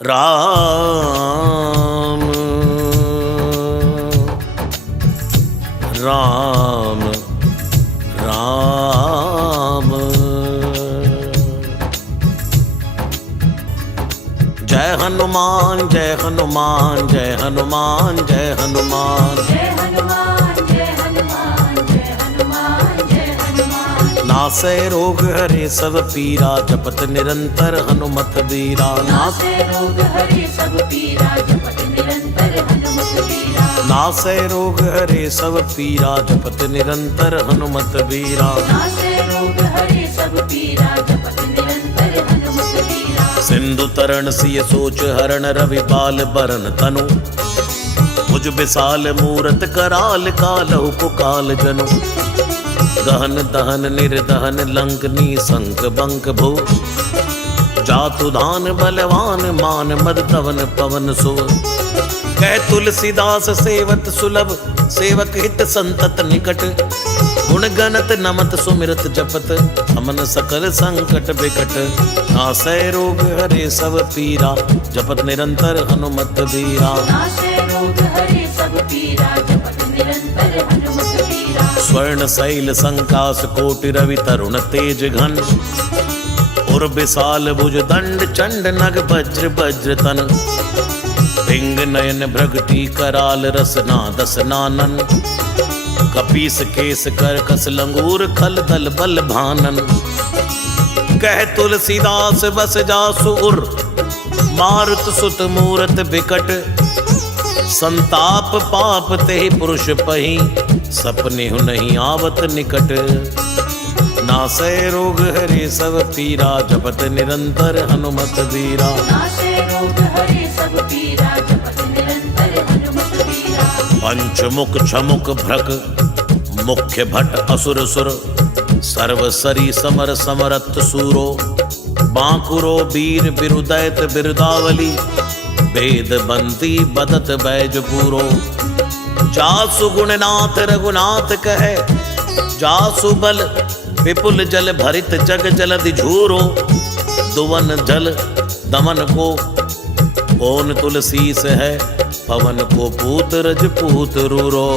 राम राम राम। जय हनुमान जय हनुमान जय हनुमान जय हनुमान। जय हनुमान जय हनुमान जय हनुमान जय हनुमान। नासै रोग हरे सब पीरा जपत निरंतर हनुमत बीरा। नासै रोग हरे सब पीरा जपत निरंतर हनुमत बीरा। नासै रोग हरे सब पीरा जपत निरंतर हनुमत बीरा। नासै रोग हरे सब पीरा जपत निरंतर हनुमत बीरा। सिंधु तरण सिय सोच हरण रवि बाल बरन तनु। भुज विशाल मूरत कराल कालहु कुकाल जनु। गहन दहन निर्दहन लंकनी संक बंक भो। जातु धान बलवान मान मद तवन पवन सो। कह तुलसीदास सेवत सुलभ सेवक हित संतत निकट। गुण गणत नमत सुमिरत जपत अमन सकल संकट बिकट। नासै रोग हरे सब पीरा जपत निरंतर हनुमत बीरा। नासै रोग हरे सब पीरा जपत निरंतर हनुमत बीरा। स्वर्ण शैल संकास कोटि रवि तरुण तेज घन। उर विशाल भुज दंड चंड नग वज्र वज्र तन। पिंग नयन भ्रगटी कराल रसना दस नानन। कपीस केस कर कस लंगूर खल दल बल भानन। कह तुलसीदास बस जासु उर मारुत सुत मूरत बिकट। संताप पाप ते पुरुष पही सपने हु नहीं आवत निकट। नासै रोग हरे सब पीरा जपत निरंतर हनुमत बीरा। नासै रोग हरे सब पीरा जपत निरंतर हनुमत बीरा। पंचमुख छमुख भ्रक मुख्य भट असुर सुर। सर्व सरी समर समरत सूरो। बांकुरो वीर बिरुदैत बिरुदावली। वेद बंदी बदत बैज पूरो। जासु गुणनाथ रघुनाथ कहे। जासु बल विपुल जल भरित जग जलधि झूरो। दुवन जल दमन को कौन तुलसीस है। पवन को पूत रजपूत रूरो।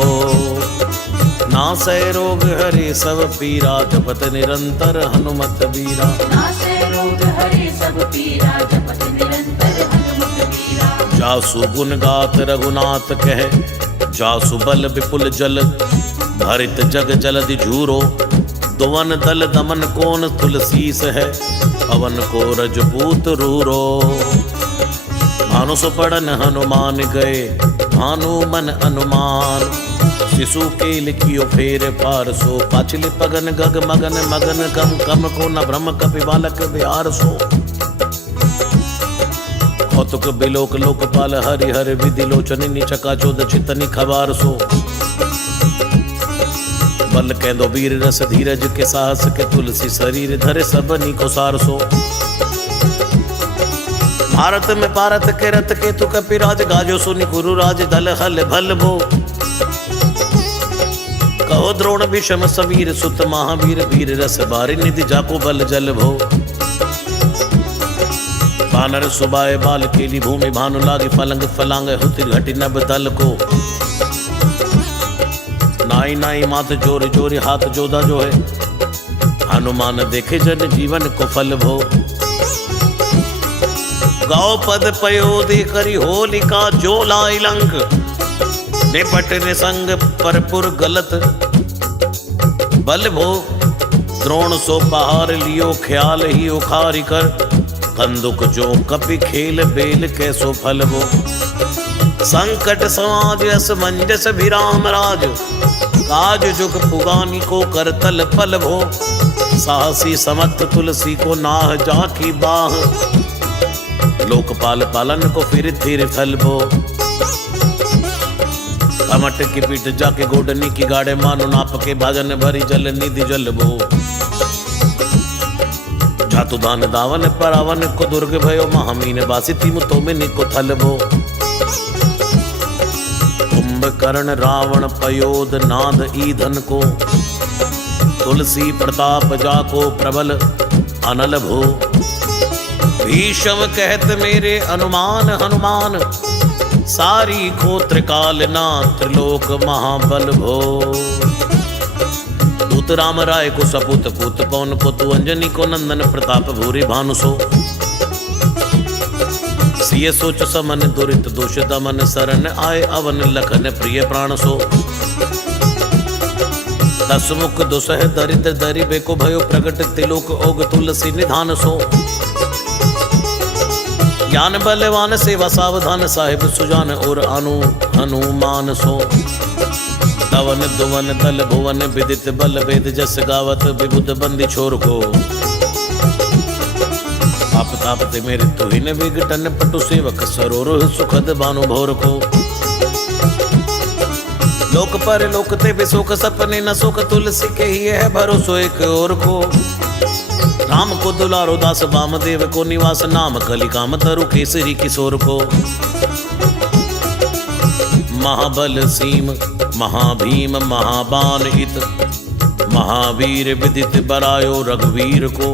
नासै रोग हरे सब पीरा जपत निरंतर हनुमत बीरा। नासै रोग हरे सब पीरा जपत निरंतर हनुमत बीरा। जासु गुण गात रघुनाथ कहे। जासु बल विपुल जल भरित जग जलधि झूरो। दुवन दल दमन कौन तुलसीस है। पवन को रजपूत रूरो। भानु सुपड़न हनुमान गए भानु मन अनुमान। शिशु केल कियो फेर पारसो। पाछले पगन गग मगन मगन कम कम को न भ्रम कपि बालक बिहार सो। कौतुक बिलोक लोकपाल हरि हर विधि लोचनी चका चोद चितनी खबार सो। बल कैदो वीर रस धीरज के साहस के तुलसी शरीर धरे सबनी को सार सो। भारत में पारत के रथ के तु कपिराज गाजो सुनि गुरु राज दल हल भल भो। कहो द्रोण विषम सवीर सुत महावीर वीर रस बारी निधि जाको बल जल भो। बानर सुबाए बाल केली भूमि भानु लागी पलंग फलांग हुति घटी नभ दल को। नाई नाई मात जोरी जोरी हाथ जोदा जो है। हनुमान देखे जन जीवन को फल भो। गाओ पद पयोधि करी होलिका जो लाई लंक। निपट निसंग परपुर गलत बल भो। द्रोण सो पहाड़ लियो ख्याल ही उखारी कर। कंदुक जो कपि खेल बेल कैसो फल भो। संकट समाज अस मंजस भिराम राज। काज जुग पुगानी को कर तल पल भो। साहसी समर्थ तुलसी को नाह जाकी बाह। लोकपाल पालन को फिर धीर फल भो। कमट की पीठ जाके गोडनी की गाड़े मानो नाप के भाजन भरी जल निधि जल भो। जातु दान दावन परावन को दुर्ग भयो। महामीन बासी तिमु तो में निको थल भो। कुंभकर्ण रावण पयोद नाद ईधन को। तुलसी प्रताप जाको प्रबल अनल भो। भीषम कहत मेरे अनुमान हनुमान, सारी खोत्र काल ना त्रिलोक महाबल भो। दूत राम राय को सपूत पूत पवन को तु अंजनी को नंदन प्रताप भूरि भानुसो। सिय सोच समन दुरित दोष दमन, शरण आए अवन लखन प्रिय प्राण सो। दस मुख दुसह दरिद्र दरिबे को भयो, प्रगट तिलोक ओग तुलसी निधान सो। ज्ञान बलवान सेवा सावधान, साहिब सुजान और अनु हनुमान सो। दवन दुवन दल भुवन विदित बल वेद, जस गावत विबुध बंदी छोर को। आप तापते मेरे तुहिन विघटन, पटु सेवक सरोर सुखद बानु भोर को। लोक पर लोक ते विशोक सपने न सोक, तुलसी के ही है भरोसो एक और को। राम को दुलारो दास वामदेव को, निवास नाम कलि काम तरु केसरी किशोर को। महाबल सीम महाभीम महाबान इत, महावीर विदित बरायो रघुवीर को।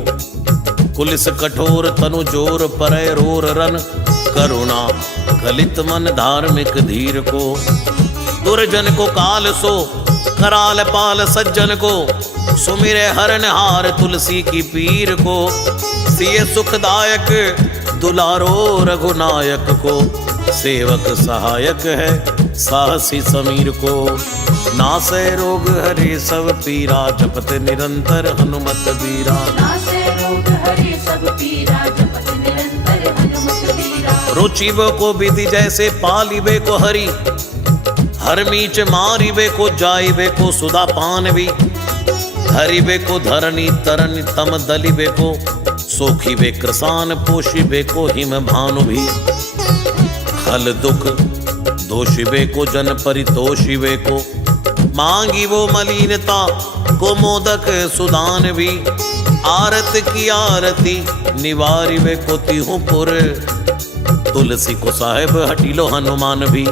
पुलिस कठोर तनु जोर परय रोर रन, करुणा कलित मन धार्मिक धीर को। दुर्जन को काल सो कराल पाल, सज्जन को सुमिरे हरन हार तुलसी की पीर को। सिय सुखदायक दुलारो रघुनायक को, सेवक सहायक है साहसी समीर को। नासै रोग हरे सब पीरा, जपत निरंतर हनुमत बीरा। नासै रोग हरे सब पीरा, जपत निरंतर हनुमत बीरा। रुचिव को विधि जैसे पालिबे को हरि, हर मीच मारिबे को जाइबे को सुधा पान भी। हरिबे को धरणी तरणी तम दलिबे को, सोखिबे कृसान पोषिबे को हिम भानु भी। खल दुख दोषिबे को जन परितोषिबे को, मांगी वो मलिनता को मोदक सुदान भी। आरत की आरती निवारिबे को तिहु पुर, तुलसी को साहेब हटिलो हनुमान भी।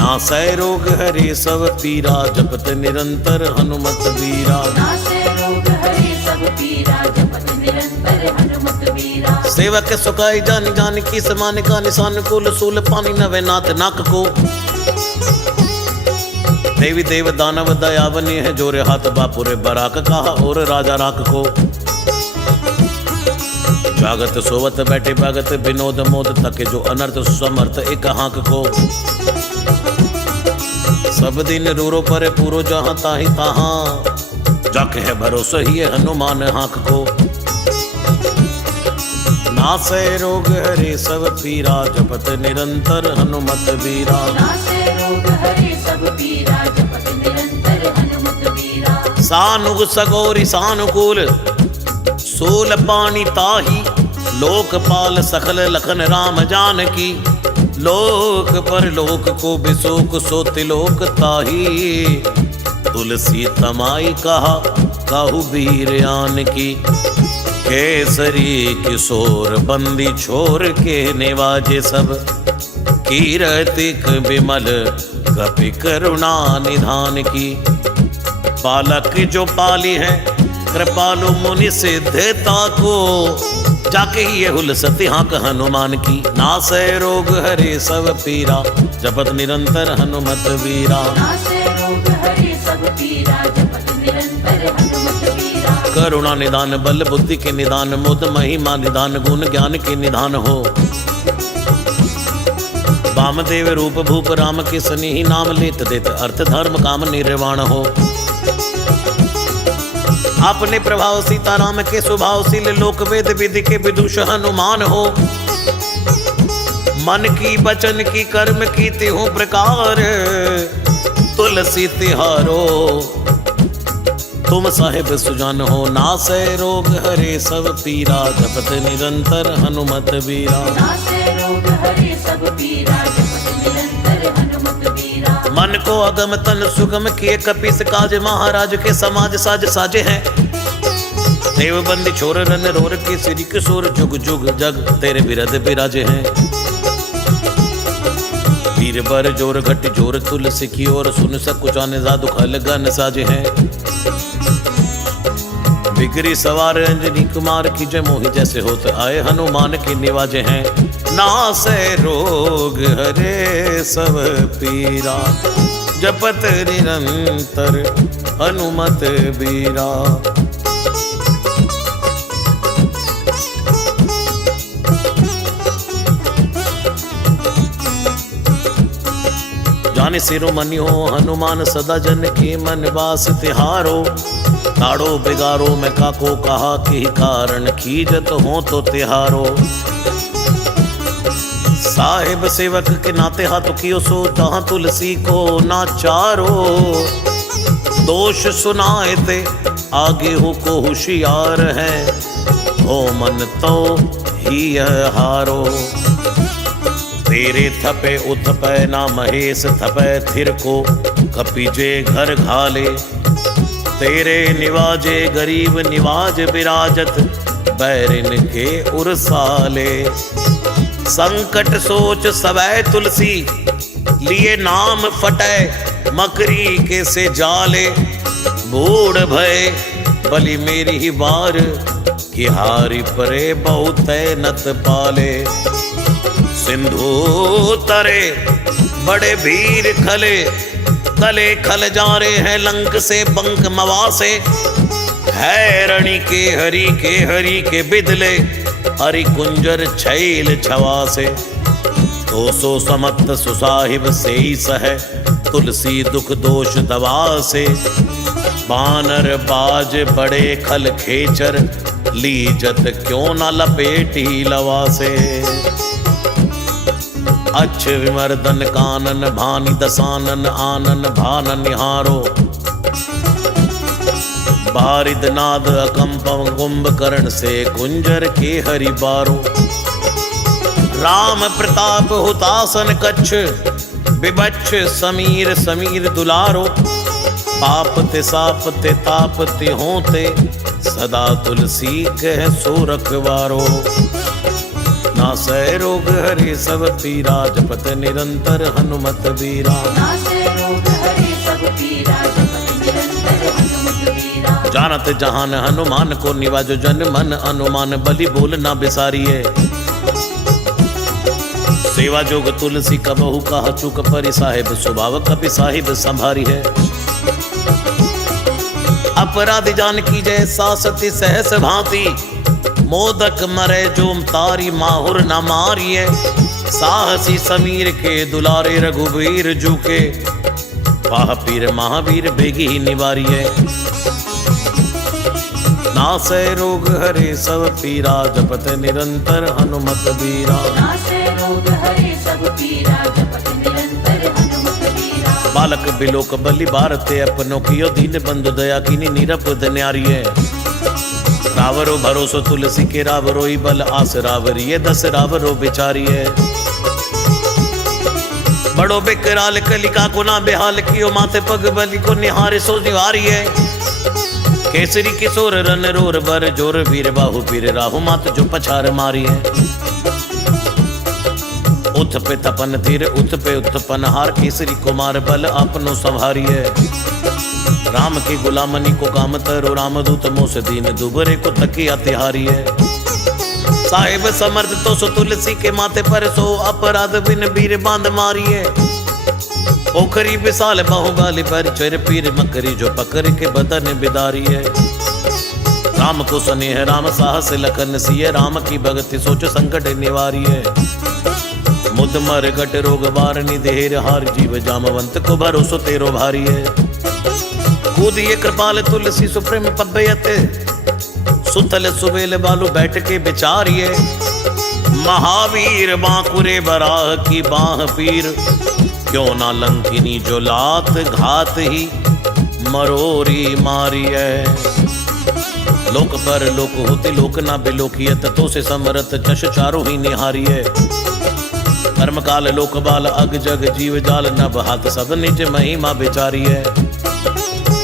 नासै रोग हरे सब पीरा, जपत निरंतर हनुमत बीरा। नासै रोग हरे सब पीरा, जपत निरंतर हनुमत बीरा। सेवक सुखाई जान जान की समान का, निशान कुल सूल पानी नवे नाथ नाक को। देवी देव दानव दयावनी है, जोरे हाथ बापुरे बराक कहा और राजा राक को। जागत सोवत बैठे भगत, विनोद मोद तक जो अनर्थ समर्थ एक हाक को। सब दिन रूरो पर पूरो जहां ताही तहां, जाके है भरोसा ही है हनुमान हाक को। नासै रोग हरे सब पीरा, जपत निरंतर हनुमत बीरा। नासै रोग हरे सब पीरा, जपत निरंतर हनुमत बीरा। सानुग सगोरी सानुकूल, सोल पानी ताही। लोकपाल सकल लखन राम जानकी, लोक पर लोक को बिसोक सो तिलोक ताही। तुलसी तमाई कहा कहु वीर आन की, केसरी किशोर बंदी छोर के निवाजे सब। कीरतिक विमल कपि करुणा निधान की, पालक जो पाली है कृपालु मुनि सिद्धता को। जाके ही ये हुल सती हाँक हनुमान की, नासै रोग हरे सब पीरा, जपत निरंतर हनुमत बीरा। नासै रोग हरे सब पीरा, जपत निरंतर हनुमत बीरा। करुणा निदान बल बुद्धि के निदान, मुद महिमा निदान गुण ज्ञान के निधान हो। वामदेव रूप भूप राम के सनिहि, नाम लेत देत अर्थ धर्म काम निर्वाण हो। अपने प्रभाव सीताराम के स्वभावशील, लोक वेद विधि के विदुष हनुमान हो। मन की बचन की कर्म की तिहु प्रकार, तुलसी तिहारो तुम साहिब सुजान हो। नासै रोग हरे सब पीरा, जपत निरंतर हनुमत बीरा। नासै रोग हरे सब पीरा, जपत निरंतर हनुमत बीरा। मन को अगम तन सुगम किए, कपीस काज महाराज के समाज साज साजे हैं। देव बंदी छोर रन रोर के, श्री किशोर जुग जुग जग तेरे बिरद बिराजे हैं। वीर बर जोर घट जोर तुलसी की ओर, सुन सकुचाने जादू खल गन साजे हैं। बिगड़ी सवार अंजनी कुमार की जय मोहि जैसे होत आए हनुमान के निवाजे हैं नासे रोग हरे सब पीरा जपत निरंतर हनुमत बीरा। जाने सिरोमणि हो हनुमान सदा जन के मन वास तिहारो ताड़ो बिगारो मैं काको कहा कि कारण खीजत हो तो तिहारो। साहिब सेवक के नाते हाथ कियो सो जहां तुलसी को नाचारो दोष सुनाए थे आगे हो को होशियार है हो मन तो ही हारो। तेरे थपे उथपे ना महेश थपे थिर को कपीजे घर घाले तेरे निवाजे गरीब निवाज विराजत बैरिन के उरसाले। संकट सोच सवै तुलसी लिए नाम फटे मकरी के से जाले बूढ़ भय बलि मेरी ही बार कि हारी परे बहुत नत पाले। सिंधु तरे बड़े वीर खले कले खल जा रहे हैं लंक से बंक मवासे हैरणी के हरि के बिदले हरि कुंजर छैल छवासे। तो सो समत सुसाहिब से ही सह तुलसी दुख दोष दवा से बानर बाज बड़े खल खेचर लीजत क्यों न लपेटी लवा से। अच्छ विमर्दन कानन भानी दसानन आनन भान निहारो बारिद नाद अकंपम कुंभकर्ण से कुंजर के हरि बारो। राम प्रताप हुतासन कच्छ विबच्छ समीर समीर दुलारो पाप ते साप ते ताप ते होते सदा तुलसी कह सो रखवारो। नासै रोग हरे सब पीरा जपत निरंतर हनुमत बीरा। नासै रोग हरे सब पीरा जपत निरंतर हनुमत बीरा। जानत जहान हनुमान को निवाजो जन मन अनुमान बलि बोल ना बिसारिए सेवा जोग तुलसी कबहु कहा चुक परि साहिब स्वभाव कपि साहिब संभारी है। अपराधी जान की जय सासती सहस भांति मोदक मरे जोम तारी माहुर न मारिए साहसी समीर के दुलारे रघुवीर जुके वाह पीर महावीर बेगी ही निवारिए। नासै रोग हरे सब पीरा जपत निरंतर हनुमत बीरा। नासै रोग हरे सब पीरा जपत निरंतर हनुमत बीरा। बालक बिलोक बलि बारते अपनों कियो दीन बंधु दया कीनी निरपद न्यारिये रावरो भरोसो तुलसी के रावरो ही बल आस रावरिये दस रावरो बिचारिये। बड़ो बेकराल कलिका को ना बेहाल कियो माथे पग बलि को निहारे सो निवारिये। केसरी किशोर रन रोर बर जोर वीर बाहु पीर राहु मात जो पछार मारिये। उथ पे तपन धीर उथ पे उत्पन हार केसरी कुमार बल अपनो संभारिये। राम की गुलामनी को काम तरो रामदूत मोस दीन दुबरे को तकिया तिहारी है। साहिब समर्थ तो सो तुलसी के माथे पर सो अपराध बिन बीर बांध मारी है। ओखरी विशाल बाहुबली पर चर पीर मकरी जो पकड़ के बदन बिदारी है। राम को स्नेह राम साहस लखन सिय राम की भक्ति सोच संकट निवारी है। मुद मर गट रोग बारनी देर हार जीव जामवंत को भरोसो तेरो भारी है। कूदिए कृपाल तुलसी सुप्रेम पब्बयते सुतल सुबेल बालू बैठ के बिचारिए। महावीर बांकुरे बराह की बाह पीर क्यों ना लंकिनी जो लात घात ही मरोरी मारिए। लोक पर लोक होते लोक ना बिलोकियत तो से समरत चश चारों ही निहारिए। कर्म काल लोक बाल अग जग जीव जाल नभ हाथ सब निज महिमा बिचारिए।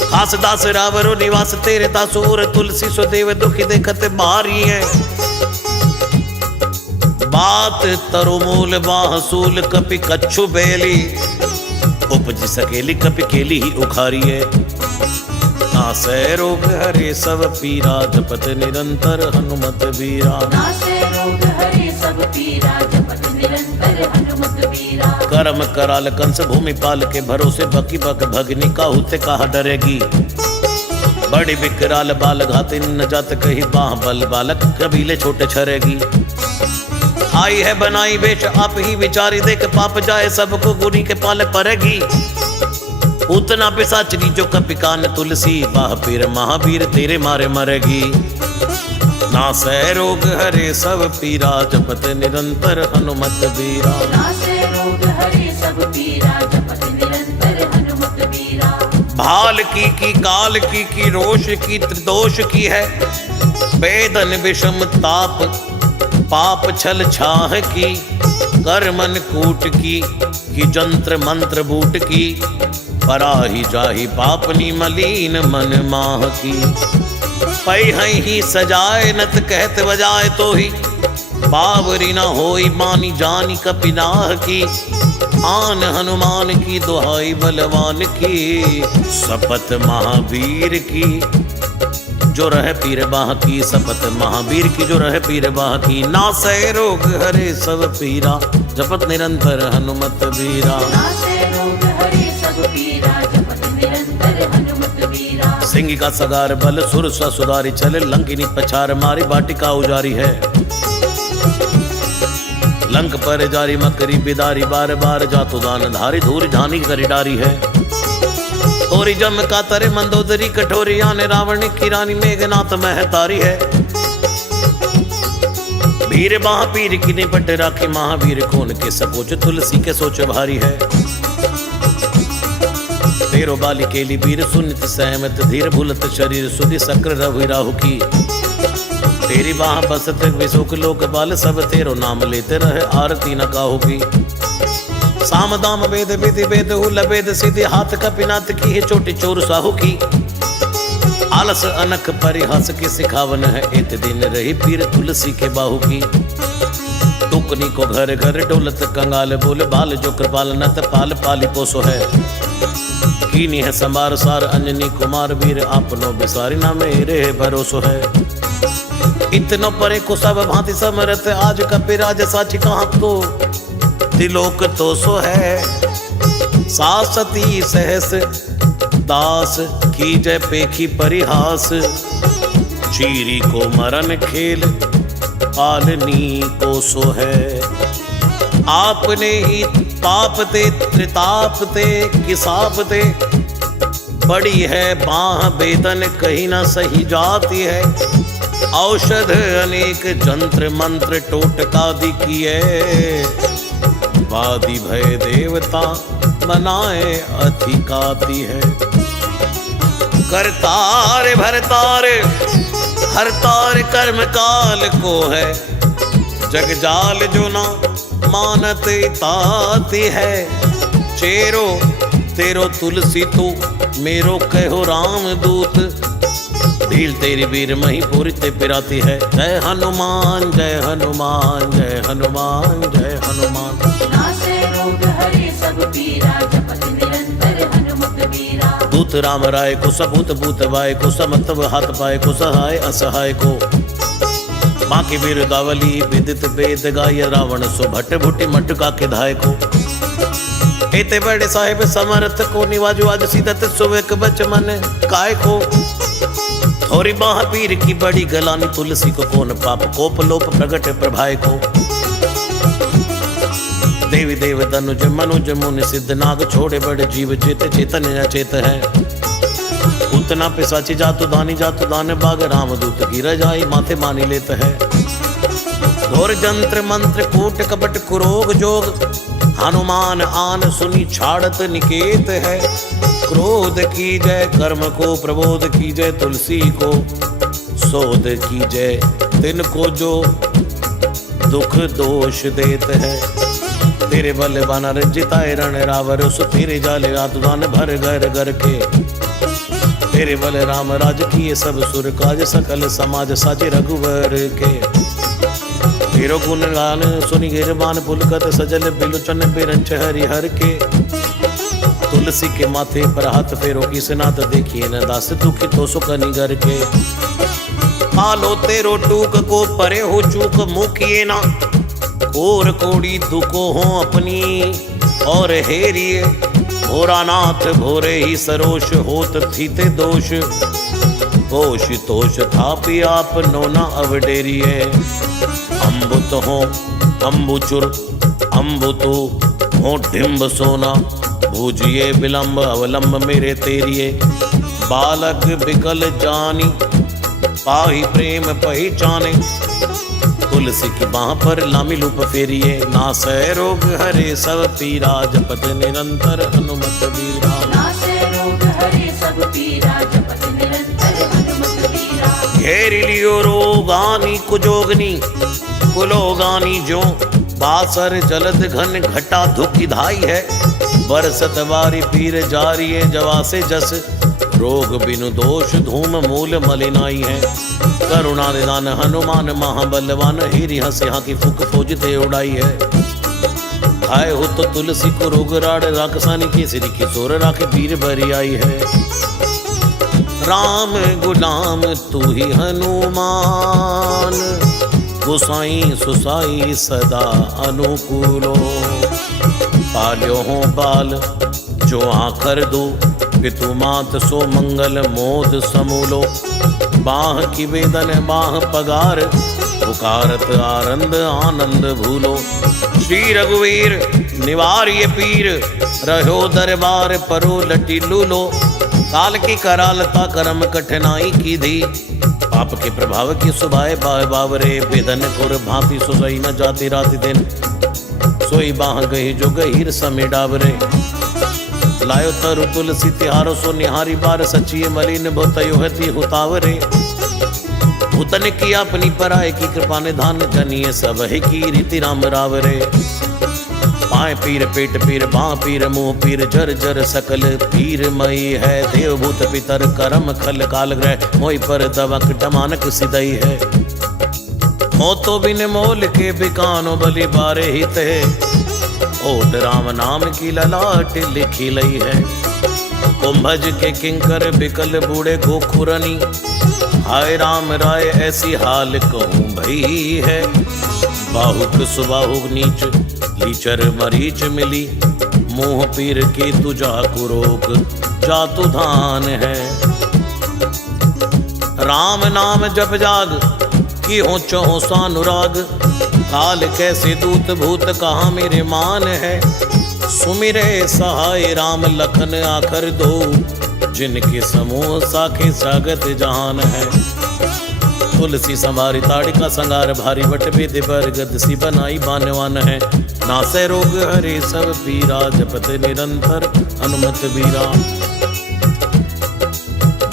खास दास रावरो निवास तेरे दासोर तुलसी सुदेव दुखी देखत बारी है। बात तरो मूल बाहसूल कपि कच्छु बेली उपज सकेली कपि केली ही उखारी है। नासै रोग हरे सब पीरा जपत निरंतर हनुमत बीरा। नासे रोग हरे सब पीरा जपत निरंतर हनुमत बीरा। कर्म कराल कंस भूमि पाल के भरोसे बकी बक भगनी काहू ते कहा डरेगी। बड़ी विकराल बाल घातिन न जात कही बाह बल बालक कबीले छोटे छरेगी। आई है बनाई बेच आप ही विचारी देख पाप जाए सबको गुनी के पाले परेगी। उतना पिसाचनी जो कपिकान तुलसी बाह पीर महावीर तेरे मारे मरेगी। नासै रोग हरे सब पीरा जपत निरंतर हनुमत बीरा। नासे रोग हरे सब पीरा जपत निरंतर हनुमत बीरा। भाल की काल की रोष की त्रिदोष की है। वेदन विषम ताप पाप छल छाह की। कर्मन कूट की जंत्र मंत्र बूट की। पराही जाही पापनी मलीन मन माह की। पै ही सजाए नत कहत बजाए तो ही। बावरी न होई मानी जानी कपिनाह की। आन हनुमान की दुहाई बलवान की। शपथ महावीर की जो रहे पीर बाह की। शपथ महावीर की जो रहे पीर बाह की। नासै रोग हरे सब पीरा जपत निरंतर हनुमत बीरा। नासे रोग हरे सब पीरा जपत निरंतर हनुमत बीरा। सिंह का सगार बल सुर सुधारी चले। लंकिनी पछार मारी बाटिका उजारी है। लंक पर जारी मकरी बिदारी बार बार जातु दान धारी। धूर झानी करी डारी है। तोरी जम का तरे मंदोदरी कठोरी आने रावण की रानी मेघनाथ महतारी है। वीर महापीर की निपट राखी महावीर कौन के सकोच तुलसी के सोच भारी है। तेरो बाली केली वीर सुनित सहमत धीर भूलत शरीर सुधि सक्र रवि राहु की। तेरी बाह बसत विशोक लोक बाल सब तेरो नाम लेते रहे आरती न काहोगी। साम दाम वेद विधि वेद हुल वेद सिद्धि हाथ कपिनाथ की है चोटी चोर साहू की। आलस अनख परिहास के सिखावन है। इत दिन रही पीर तुलसी के बाहू की। टुकनी को घर घर डोलत कंगाल बोल बाल जो कृपाल नत पाल पाली पोसो है। कीनी है समार सार अंजनी कुमार वीर आपनो बिसारी ना मेरे भरोसो है। इतनो परे को सब भांति समरथ आज कपिराज साची कहाँ को। त्रिलोक तो सो है सासती सहस दास की जय पेखी परिहास। चीरी को मरण खेल पालनी को सो है। आपने ही पाप ते त्रिताप ते किसाप ते। बड़ी है बाह वेदन कहीं ना सही जाती है। औषध अनेक जंत्र मंत्र टोटका दी किए। वादी भय देवता बनाए अधिकाती है। करतार भरतार हरतार कर्म काल को है। जग जाल जो ना मानत ताती है। चेरो तेरो तुलसी तू मेरो कहो राम दूत। ढील तेरी वीर मही पूरी ते पिराती है। जय हनुमान जय हनुमान जय हनुमान जय हनुमान। नासे रोग हरे सब पीरा जपत निरंतर हनुमत बीरा। दूत राम राय को सबूत भूत वाय को समत्व हाथ पाए को सहाय असहाय को। बाकी वीर दावली विदित वेद गाय रावण सो भट्ट भुट्टी मटका के धाय को। एते बड़े साहिब समर्थ को निवाजु आज सीदत सुवेक बच मन काय को। थोरी बाह पीर की बड़ी गलानी तुलसी को कौन पाप कोप लोप प्रगट प्रभाय को। देवी देव तनुज मनुज मुनि सिद्ध नाग छोड़े बड़े जीव चेत चेतन अचेत है। उतना पिसाची जातु दान बाग रामदूत की रजाई माथे मानी लेत है। घोर जंत्र मंत्र कूट कपट कुरोग जोग हनुमान आन सुनी छाड़त निकेत है। क्रोध की जय कर्म को प्रबोध की जय तुलसी को। शोध की जय तिनको जो दुख दोष देत है। तेरे बल बानर जिताए रण रावर सो तेरे जाले आतुदान भर घर घर के। तेरे बल राम राज किए सब सुर काज सकल समाज साजे रघुवर के। तेरो गुण गान सुनि गिरबान पुलकत सजल बिलोचन बिरंच हरि हर के। तुलसी के माथे पर हाथ फेरो किस नाथ देखिए न दास दुखी तो सुख निगर के। पालो तेरो टूक को परे हो चूक मुखिए ना, और कोड़ी दुखो हो अपनी और हेरिए। भोरानाथ भोरे ही सरोष होत थीते दोष, कोश तोष थापी आप नोना अवडेरिए। अम्बुत हो अम्बुचुर अम्बुतु हो डिम्ब सोना, भूजिए विलंब अवलंब मेरे तेरिए। बालक बिकल जानी पाही प्रेम पहचाने, तुलसी की बाह पर लामी लूप फेरिए। नासै रोग हरे सब पीरा, जपत निरंतर हनुमत वीरा। नासै रोग हरे सब पीरा, जपत निरंतर हनुमत वीरा। घेर लियो रोगानी कुजोगनी, कुलोगानी जो बासर जलद घन घटा धुकी धाई है। बरसत वारी पीर जारी है, जवा से जस रोग बिनु दोष धूम मूल मलिनाई है। करुणा निदान हनुमान महाबलवान, हीरी हंसे हाँ की फुक फौज ते उड़ाई है। आए हो तो तुलसी को रोग राड़, राक्षसानी के सिर की सोर राखे पीर भरी आई है। राम गुलाम तू ही हनुमान, गुसाई सुसाई सदा अनुकूलो। पाल्यो हो बाल जो आकर दो, पितु मात सो मंगल मोद समूलो। बाह की वेदन बाह पगार, पुकारत आनंद आनंद भूलो। श्री रघुवीर निवार्य पीर, रहो दरबार परो लटी लूलो। काल की करालता करम कठिनाई की धी, पाप के प्रभाव की सुभाए बावरे। वेदन कुर भांति सुसई न जाति राति दिन, सोई बाह गही जो गहीर समे डावरे। लायो तरु तुलसी तिहारो सो निहारी बार, सचिए मलिन भोतयो हति हुतावरे। भूतन की अपनी पराय की कृपा निधान, जनिए सब है की रीति राम रावरे। पाए पीर पेट पीर बाँ पीर मुँह पीर, जर जर सकल पीर मई है। देव भूत पितर करम खल काल ग्रह, मोई पर दवक टमानक सिदई है। हो तो बिन मोल के बिकानो बलि बारे हित है, ओट राम नाम की ललाट लिखी लई है। कुंभज के किंकर बिकल बूढ़े गोखुरनी, हाय राम राय ऐसी हाल कहूँ भई है। बाहुक सुबाहुक नीच लीचर मरीच मिली, मुँह पीर की तुझा कुरोक जातु धान है। राम नाम जप जाग की हो चहो सानुराग, काल कैसे दूत भूत कहाँ मेरे मान है। सुमिरे सहाय राम लखन आखर दो, जिनके समूह साखे सागत जहान है। तुलसी संभारी ताड़िका संगार, भारी बट बेद पर गद सी बनाई बानवान है। नासै रोग हरे सब पीरा, जपत निरंतर हनुमत वीरा।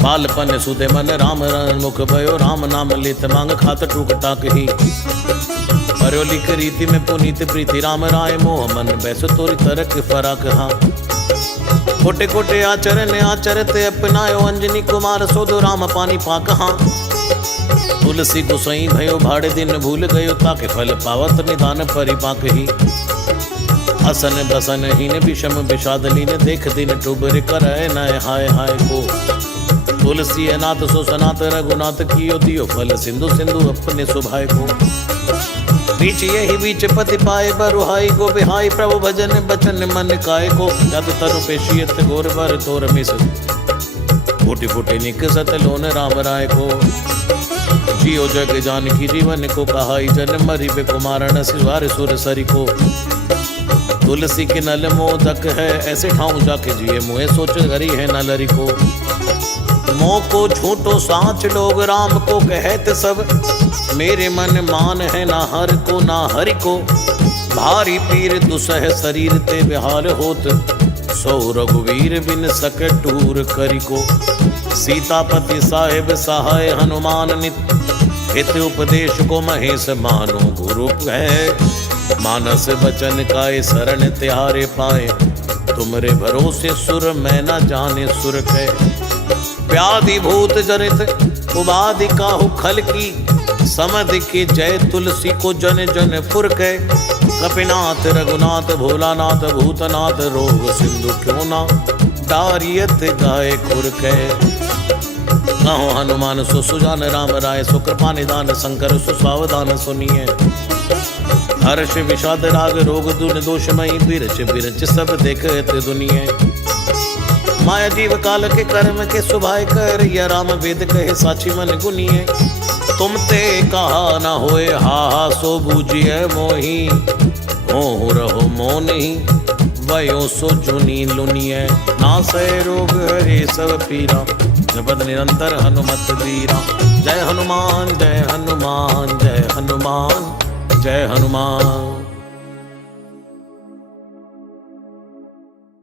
बालपन सुदे मन राम रण मुख भयो, राम नाम लेत मांग खात टूक टाक ही। परयोलिक रीति में पुनीत प्रीति, राम राय मोह मन बैसो तोरी तरक फराक हाँ। कोटे कोटे आचरण आचरते अपनायो, अंजनी कुमार सोदो राम पानी पाक हाँ। तुलसी गुसई भयो भाड़े दिन भूल गयो, ताके फल पावत निदान परिपाक ही। असन बसन हीन विषम विषाद लीन, देख दिन टुबर करय नय हाय हाय को। तुलसी अनाथ सो सनात, रघुनाथ कियो दियो फल सिंधु सिंधु अपने सुभाय को। बीच यही बीच पति पाए बरुहाई को, बिहाई प्रभु भजन बचन मन काय को। जद तरु पेशियत घोर बर तोर मिस, फूटी फूटी निकसत लोन राम राय को। जियो जग जानकी जीवन को, कहाई जन मरि बे कुमारण सिवार सुर सरी को। तुलसी के नल मोदक है, ऐसे ठाऊं जाके जिए मुहे सोच हरी है नलरी को। मोह को झूठो साच लोग राम को कहत सब, मेरे मन मान है ना हर को ना हरि को। भारी पीर दुसह शरीर ते बेहाल होत, सो रघुवीर बिन सके टूर करी को। सीतापति साहेब सहाय हनुमान नित, हित उपदेश को महेश मानो गुरु है। मानस बचन काय शरण तिहारे पाए, तुमरे भरोसे सुर मैं न जाने सुर कै। व्याधि भूत जनित उबाधि काहू खल की, समधि के जय तुलसी को जन जन फुर कै। कपिनाथ रघुनाथ भोलानाथ भूतनाथ, रोग सिंधु क्यों ना डारियत गाय खुर कह। कहो हनुमान सो सुजान राम राय, सो कृपा निदान शंकर सो सावधान सुनिए। हर्ष विषाद राग रोग दुन दोषमयी, बिरच बिरच सब देखत दुनिया। माया जीव काल के कर्म के सुभाय कर, या राम वेद कहे साची मन गुनिए। तुम ते कहा न होए हा हा, सो बूझिए मोही। हो रहो मोनी, वयो सो जुनी लुनिए। नासै रोग हरे सब पीरा, जपत निरंतर हनुमत वीरा। जय हनुमान जय हनुमान जय हनुमान जय हनुमान।